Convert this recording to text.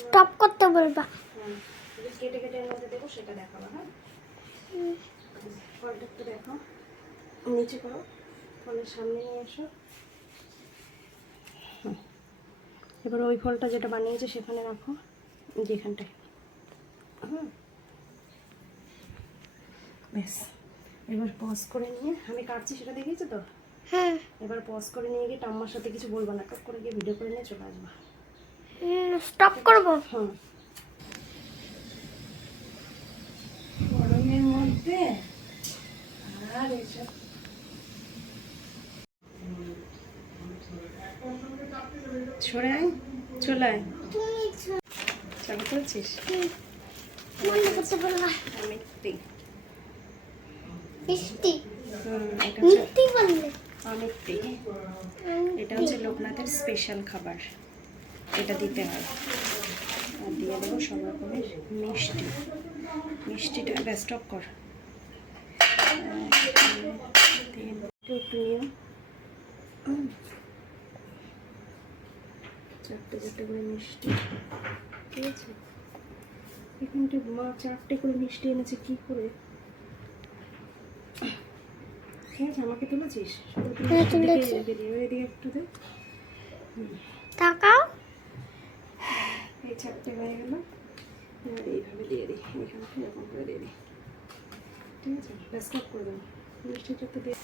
Stop করতে বলবা। কেটে কেটে এর মধ্যে দেবো সেটা দেখাবো। হ্যাঁ, ফলটা একটু দেখো, নিচে করো, ফলের সামনে নিয়ে এসো। এবার ওই ফলটা যেটা বানিয়েছে সেখানে রাখো, যেখানটায়। ব্যাস, এবার পজ করে নিয়ে আমি কাটছি সেটা দেখেছো তো। হ্যাঁ, এবার পজ করে নিয়ে গিয়ে ঠাম্মার সাথে কিছু বলবো না, টক করে গিয়ে ভিডিও করে নিয়ে চলে আসবো। স্টপ করবো। হুম, গরমের মধ্যে আর এসব সরে আয়, চলে আয়। তুমি চালু করছিস? মনে করতে বলবা। মিষ্টি। মিষ্টি এটা হচ্ছে মিষ্টি বললে। অমিষ্টি। এটা হচ্ছে লোকনাথের স্পেশাল খাবার, এটা দিতে হয়। আর দিয়ে দেবো সব রকমের মিষ্টি। মিষ্টিটা ব্যাস স্টপ কর। একটু নিও, চারটে চারটে করে মিষ্টি, ঠিক আছে? এখানটা মা চারটে করে মিষ্টি এনেছে কি করে, ঠিক আছে? আমাকে তুলেছিস? এদিকে একটু দে। তাকাও। এই চারটে হয়ে গেল, এবার এইভাবে দিয়ে দিই, এখান থেকে এরকম করে দিয়ে দিই, ঠিক আছে? ব্যাস স্টপ করে দেবো, মিষ্টিটা একটু দিয়ে